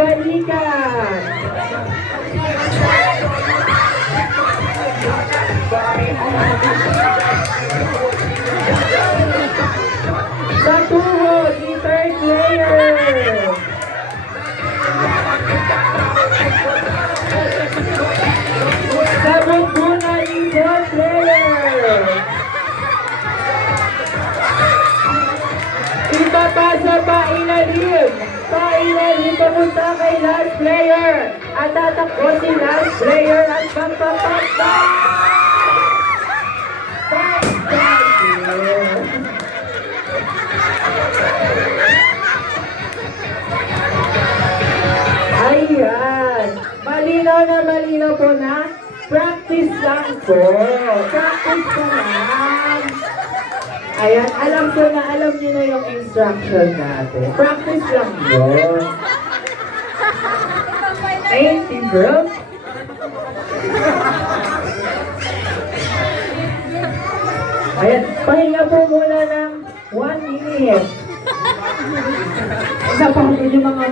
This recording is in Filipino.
balikat. Sa tuhod, si third player. Sa bugbunan, si fourth player. Ibaba sa pailalim. Pailalim papunta kay last player. At tatakbo si last player at magpapakta. Ayan. Malinaw po na. Practice lang po. Practice po lang. Ayan, alam niyo na yung instruction natin. Practice lang yun. Ayun, team bro. Ayan, pahinga po muna ng 1 minute. Isa pa yung mga